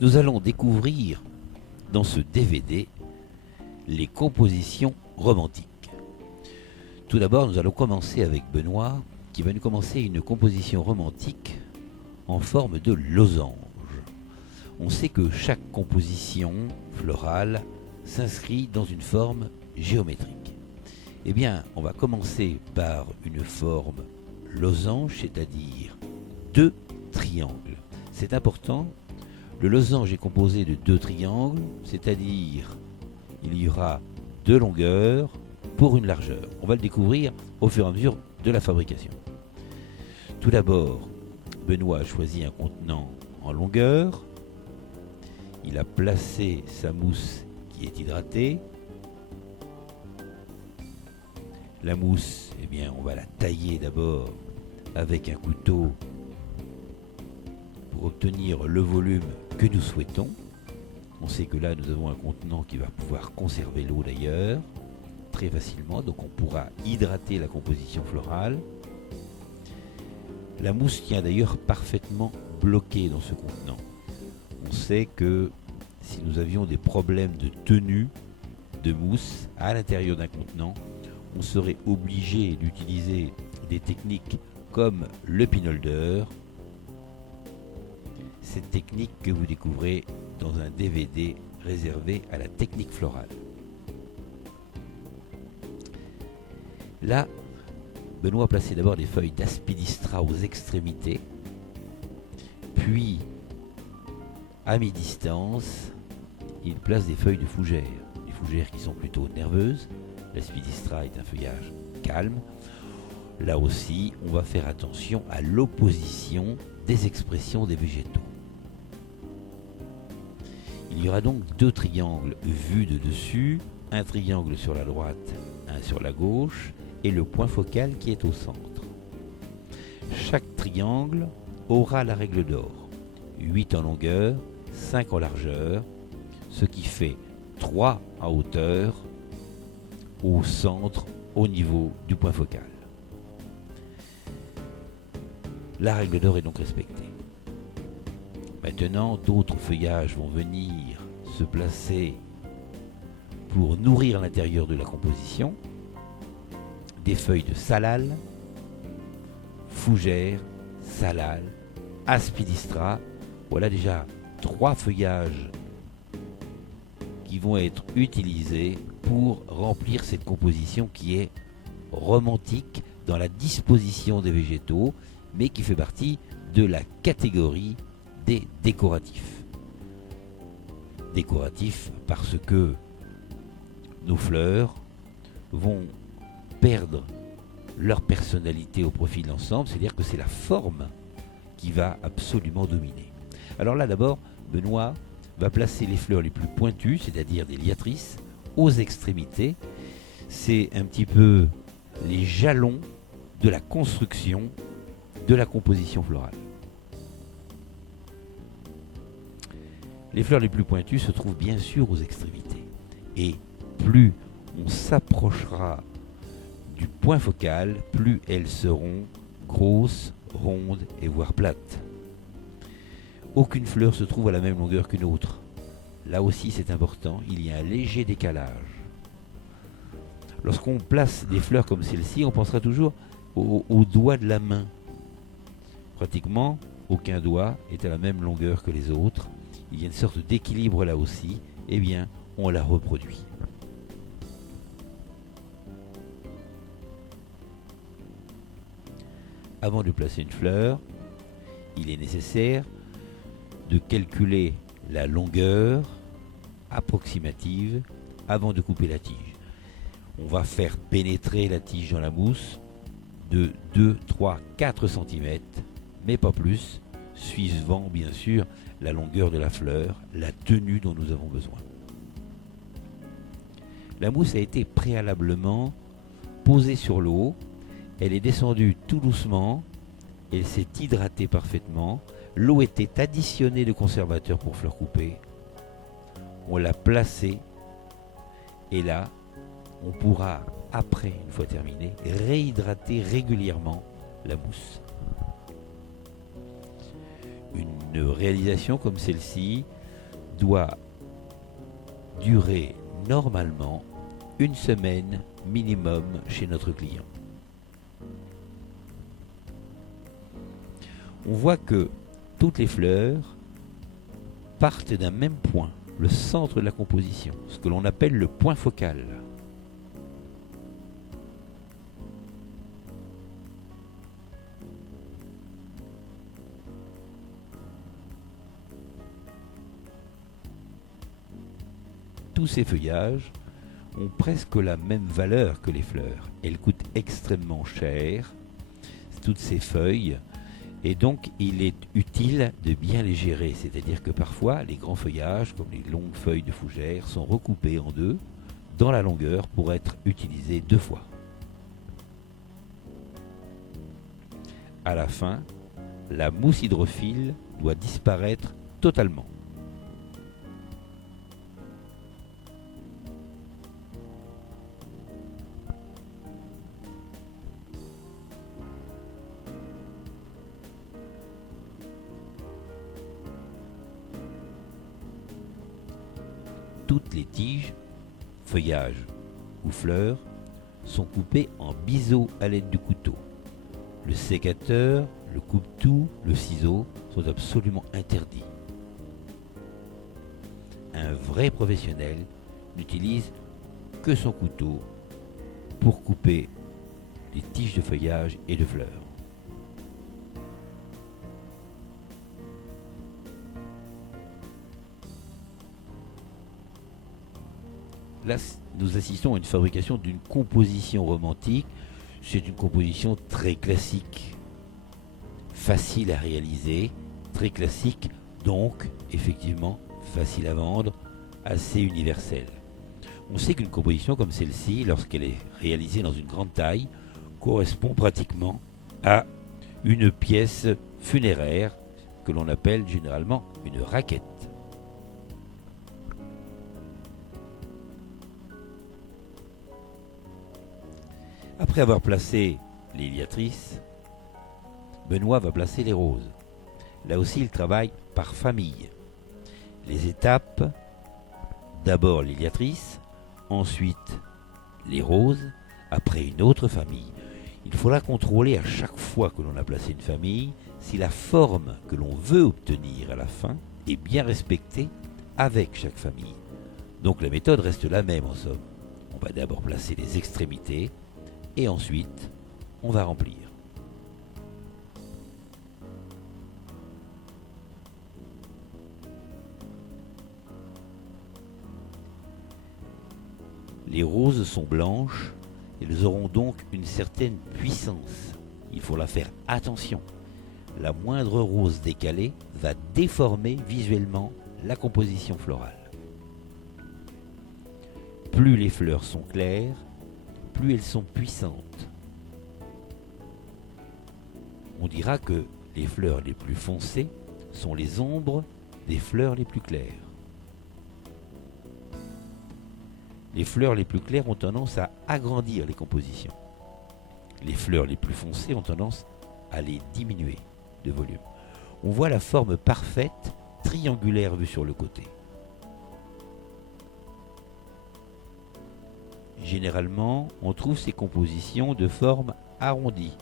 Nous allons découvrir dans ce DVD les compositions romantiques. Tout d'abord, nous allons commencer avec Benoît qui va nous commencer une composition romantique en forme de losange. On sait que chaque composition florale s'inscrit dans une forme géométrique. Eh bien, on va commencer par une forme losange, c'est-à-dire deux triangles. C'est important, le losange est composé de deux triangles, c'est-à-dire il y aura deux longueurs pour une largeur. On va le découvrir au fur et à mesure de la fabrication. Tout d'abord, Benoît a choisi un contenant en longueur. Il a placé sa mousse qui est hydratée. La mousse, eh bien, on va la tailler d'abord avec un couteau pour obtenir le volume que nous souhaitons. On sait que là, nous avons un contenant qui va pouvoir conserver l'eau d'ailleurs très facilement, donc on pourra hydrater la composition florale. La mousse tient d'ailleurs parfaitement bloquée dans ce contenant. On sait que si nous avions des problèmes de tenue de mousse à l'intérieur d'un contenant, on serait obligé d'utiliser des techniques comme le pinholder. Cette technique que vous découvrez dans un DVD réservé à la technique florale. Là, Benoît a placé d'abord des feuilles d'aspidistra aux extrémités, puis à mi-distance, il place des feuilles de fougère. Les fougères qui sont plutôt nerveuses. L'aspidistra est un feuillage calme. Là aussi, on va faire attention à l'opposition des expressions des végétaux. Il y aura donc deux triangles vus de dessus, un triangle sur la droite, un sur la gauche, et le point focal qui est au centre. Chaque triangle aura la règle d'or, 8 en longueur, 5 en largeur, ce qui fait 3 en hauteur, au centre, au niveau du point focal. La règle d'or est donc respectée. Maintenant, d'autres feuillages vont venir se placer pour nourrir l'intérieur de la composition. Des feuilles de salal, fougère, salal, aspidistra. Voilà déjà 3 feuillages qui vont être utilisés pour remplir cette composition qui est romantique dans la disposition des végétaux, mais qui fait partie de la catégorie des décoratifs. Décoratifs parce que nos fleurs vont perdre leur personnalité au profit de l'ensemble, c'est-à-dire que c'est la forme qui va absolument dominer. Alors là d'abord, Benoît va placer les fleurs les plus pointues, c'est-à-dire des liatrices, aux extrémités. C'est un petit peu les jalons de la construction de la composition florale. Les fleurs les plus pointues se trouvent bien sûr aux extrémités. Et plus on s'approchera du point focal, plus elles seront grosses, rondes et voire plates. Aucune fleur se trouve à la même longueur qu'une autre. Là aussi c'est important, il y a un léger décalage. Lorsqu'on place des fleurs comme celle-ci, on pensera toujours au doigt de la main. Pratiquement, aucun doigt est à la même longueur que les autres. Il y a une sorte d'équilibre là aussi. Eh bien, on la reproduit. Avant de placer une fleur, il est nécessaire de calculer la longueur approximative avant de couper la tige. On va faire pénétrer la tige dans la mousse de 2, 3, 4 cm, mais pas plus, suivant bien sûr la longueur de la fleur, la tenue dont nous avons besoin. La mousse a été préalablement posée sur l'eau, elle est descendue tout doucement, elle s'est hydratée parfaitement, l'eau était additionnée de conservateur pour fleurs coupées, on l'a placée, et là, on pourra, après, une fois terminé, réhydrater régulièrement la mousse. Une réalisation comme celle-ci doit durer normalement une semaine minimum chez notre client. On voit que toutes les fleurs partent d'un même point, le centre de la composition, ce que l'on appelle le point focal. Tous ces feuillages ont presque la même valeur que les fleurs. Elles coûtent extrêmement cher, toutes ces feuilles, et donc il est utile de bien les gérer. C'est-à-dire que parfois les grands feuillages, comme les longues feuilles de fougère, sont recoupés en deux dans la longueur pour être utilisés deux fois. À la fin, la mousse hydrophile doit disparaître totalement. Toutes les tiges, feuillages ou fleurs sont coupées en biseau à l'aide du couteau. Le sécateur, le coupe-tout, le ciseau sont absolument interdits. Un vrai professionnel n'utilise que son couteau pour couper les tiges de feuillage et de fleurs. Là, nous assistons à une fabrication d'une composition romantique. C'est une composition très classique, facile à réaliser, très classique, donc effectivement facile à vendre, assez universelle. On sait qu'une composition comme celle-ci, lorsqu'elle est réalisée dans une grande taille, correspond pratiquement à une pièce funéraire que l'on appelle généralement une raquette. Après avoir placé les liatrices, Benoît va placer les roses. Là aussi, il travaille par famille. Les étapes, d'abord les liatrices, ensuite les roses, après une autre famille. Il faudra contrôler à chaque fois que l'on a placé une famille si la forme que l'on veut obtenir à la fin est bien respectée avec chaque famille. Donc la méthode reste la même en somme. On va d'abord placer les extrémités, et ensuite on va remplir. Les roses sont blanches, elles auront donc une certaine puissance. Il faut la faire attention. La moindre rose décalée va déformer visuellement la composition florale. Plus les fleurs sont claires, plus elles sont puissantes. On dira que les fleurs les plus foncées sont les ombres des fleurs les plus claires. Les fleurs les plus claires ont tendance à agrandir les compositions. Les fleurs les plus foncées ont tendance à les diminuer de volume. On voit la forme parfaite, triangulaire vue sur le côté. Généralement, on trouve ces compositions de forme arrondie,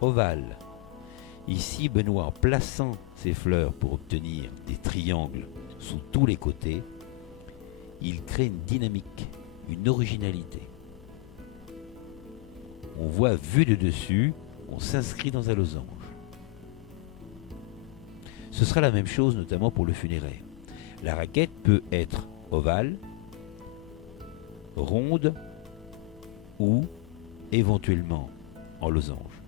ovale. Ici, Benoît, en plaçant ses fleurs pour obtenir des triangles sous tous les côtés, il crée une dynamique, une originalité. On voit, vu de dessus, on s'inscrit dans un losange. Ce sera la même chose notamment pour le funéraire. La raquette peut être ovale, ronde ou éventuellement en losange.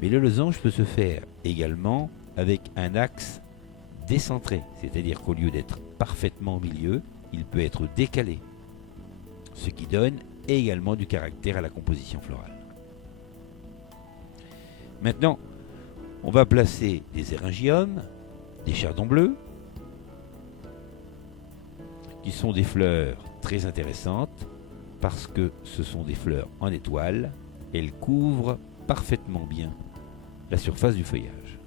Mais le losange peut se faire également avec un axe décentré, c'est-à-dire qu'au lieu d'être parfaitement au milieu, il peut être décalé, ce qui donne également du caractère à la composition florale. Maintenant, on va placer des éryngiums, des chardons bleus, qui sont des fleurs très intéressantes parce que ce sont des fleurs en étoile. Elles couvrent parfaitement bien la surface du feuillage.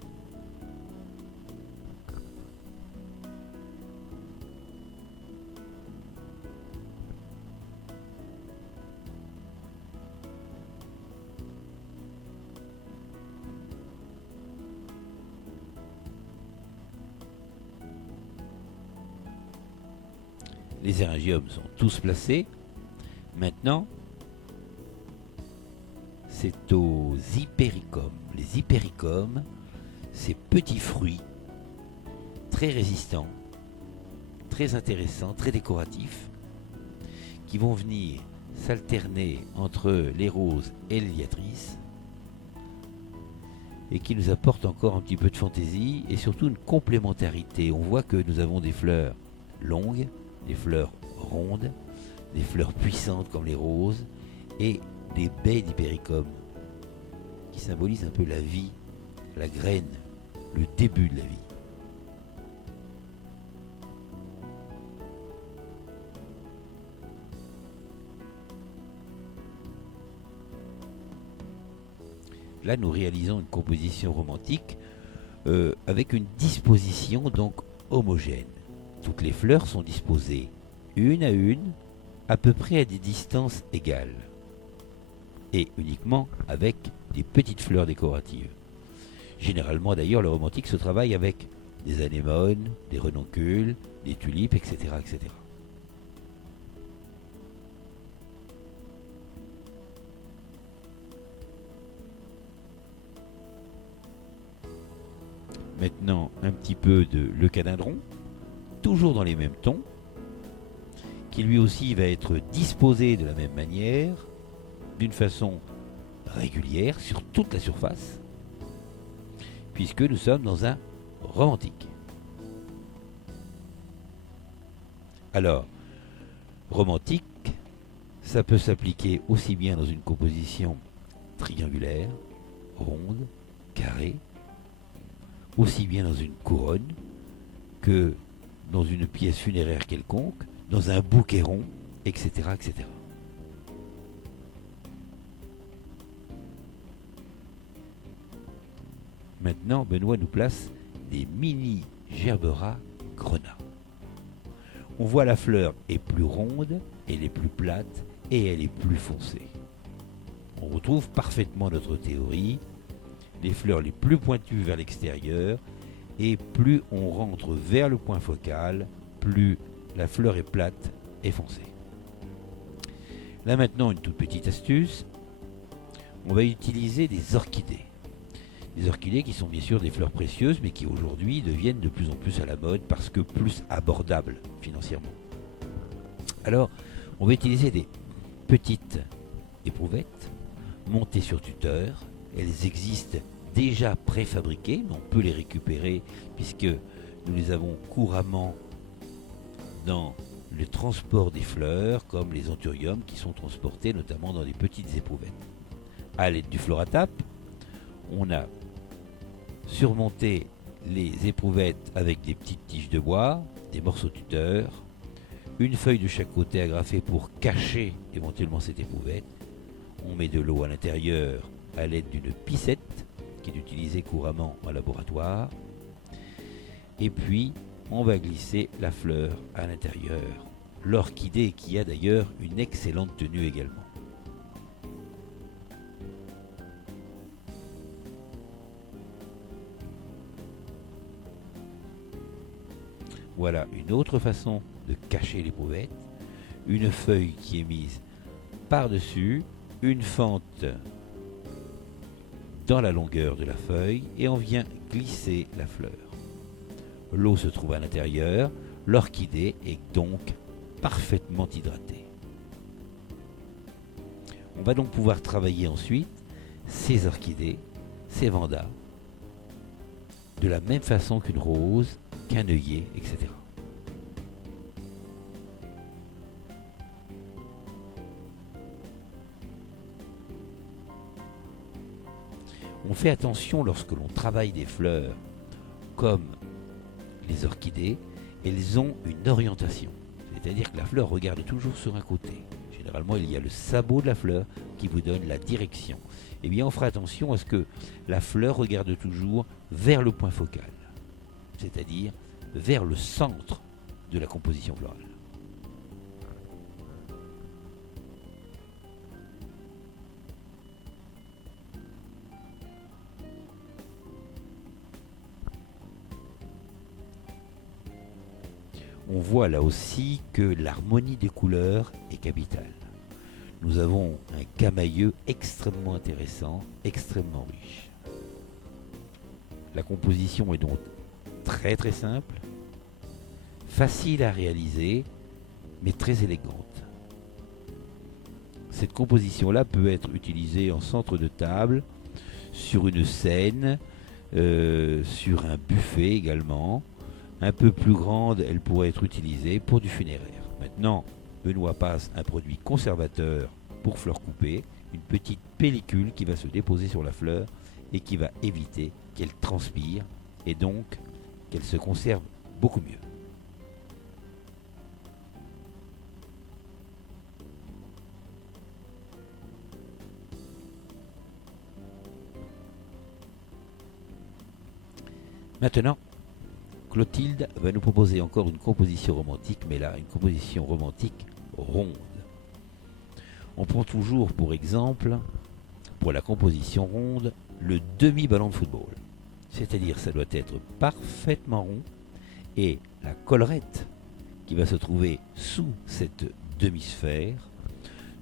Les éryngiums sont tous placés. Maintenant, c'est aux hypéricomes. Les hypéricomes, ces petits fruits très résistants, très intéressants, très décoratifs, qui vont venir s'alterner entre les roses et les liatrices et qui nous apportent encore un petit peu de fantaisie et surtout une complémentarité. On voit que nous avons des fleurs longues, des fleurs rondes, des fleurs puissantes comme les roses et des baies d'hypéricum qui symbolisent un peu la vie, la graine, le début de la vie. Là, nous réalisons une composition romantique avec une disposition donc homogène. Toutes les fleurs sont disposées une à peu près à des distances égales, et uniquement avec des petites fleurs décoratives. Généralement d'ailleurs, le romantique se travaille avec des anémones, des renoncules, des tulipes, etc., etc. Maintenant, un petit peu de leucadendron, toujours dans les mêmes tons, qui lui aussi va être disposé de la même manière, d'une façon régulière sur toute la surface, puisque nous sommes dans un romantique. Alors, romantique, ça peut s'appliquer aussi bien dans une composition triangulaire, ronde, carrée, aussi bien dans une couronne que dans une pièce funéraire quelconque, dans un bouquet rond, etc., etc. Maintenant, Benoît nous place des mini Gerbera grenat. On voit la fleur est plus ronde, elle est plus plate et elle est plus foncée. On retrouve parfaitement notre théorie. Les fleurs les plus pointues vers l'extérieur, et plus on rentre vers le point focal, plus la fleur est plate et foncée. Là maintenant, une toute petite astuce, on va utiliser des orchidées. Des orchidées qui sont bien sûr des fleurs précieuses, mais qui aujourd'hui deviennent de plus en plus à la mode parce que plus abordables financièrement. Alors, on va utiliser des petites éprouvettes montées sur tuteur. Elles existent déjà préfabriquées, mais on peut les récupérer puisque nous les avons couramment dans le transport des fleurs, comme les anthuriums qui sont transportés notamment dans des petites éprouvettes. À l'aide du floratap, on a surmonté les éprouvettes avec des petites tiges de bois, des morceaux tuteurs, une feuille de chaque côté agrafée pour cacher éventuellement cette éprouvette. On met de l'eau à l'intérieur à l'aide d'une picette qui est utilisée couramment en laboratoire. Et puis, on va glisser la fleur à l'intérieur. L'orchidée qui a d'ailleurs une excellente tenue également. Voilà une autre façon de cacher l'éprouvette. Une feuille qui est mise par-dessus, une fente dans la longueur de la feuille et on vient glisser la fleur. L'eau se trouve à l'intérieur, l'orchidée est donc parfaitement hydratée. On va donc pouvoir travailler ensuite ces orchidées, ces vandas, de la même façon qu'une rose, qu'un œillet, etc. On fait attention lorsque l'on travaille des fleurs comme les orchidées, elles ont une orientation. C'est-à-dire que la fleur regarde toujours sur un côté. Généralement, il y a le sabot de la fleur qui vous donne la direction. Eh bien, on fera attention à ce que la fleur regarde toujours vers le point focal, c'est-à-dire vers le centre de la composition florale. on voit là aussi que l'harmonie des couleurs est capitale. Nous avons un camailleux extrêmement intéressant, extrêmement riche. La composition est donc très très simple, facile à réaliser, mais très élégante. Cette composition-là peut être utilisée en centre de table, sur une scène, sur un buffet également. Un peu plus grande, elle pourrait être utilisée pour du funéraire. Maintenant, Benoît passe un produit conservateur pour fleurs coupées, une petite pellicule qui va se déposer sur la fleur et qui va éviter qu'elle transpire et donc qu'elle se conserve beaucoup mieux. Maintenant, Clotilde va nous proposer encore une composition romantique, mais là, une composition romantique ronde. On prend toujours pour exemple, pour la composition ronde, le demi-ballon de football. C'est-à-dire, ça doit être parfaitement rond, et la collerette qui va se trouver sous cette demi-sphère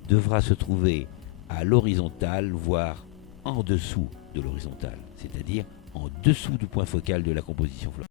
devra se trouver à l'horizontale, voire en dessous de l'horizontale, c'est-à-dire en dessous du point focal de la composition florale.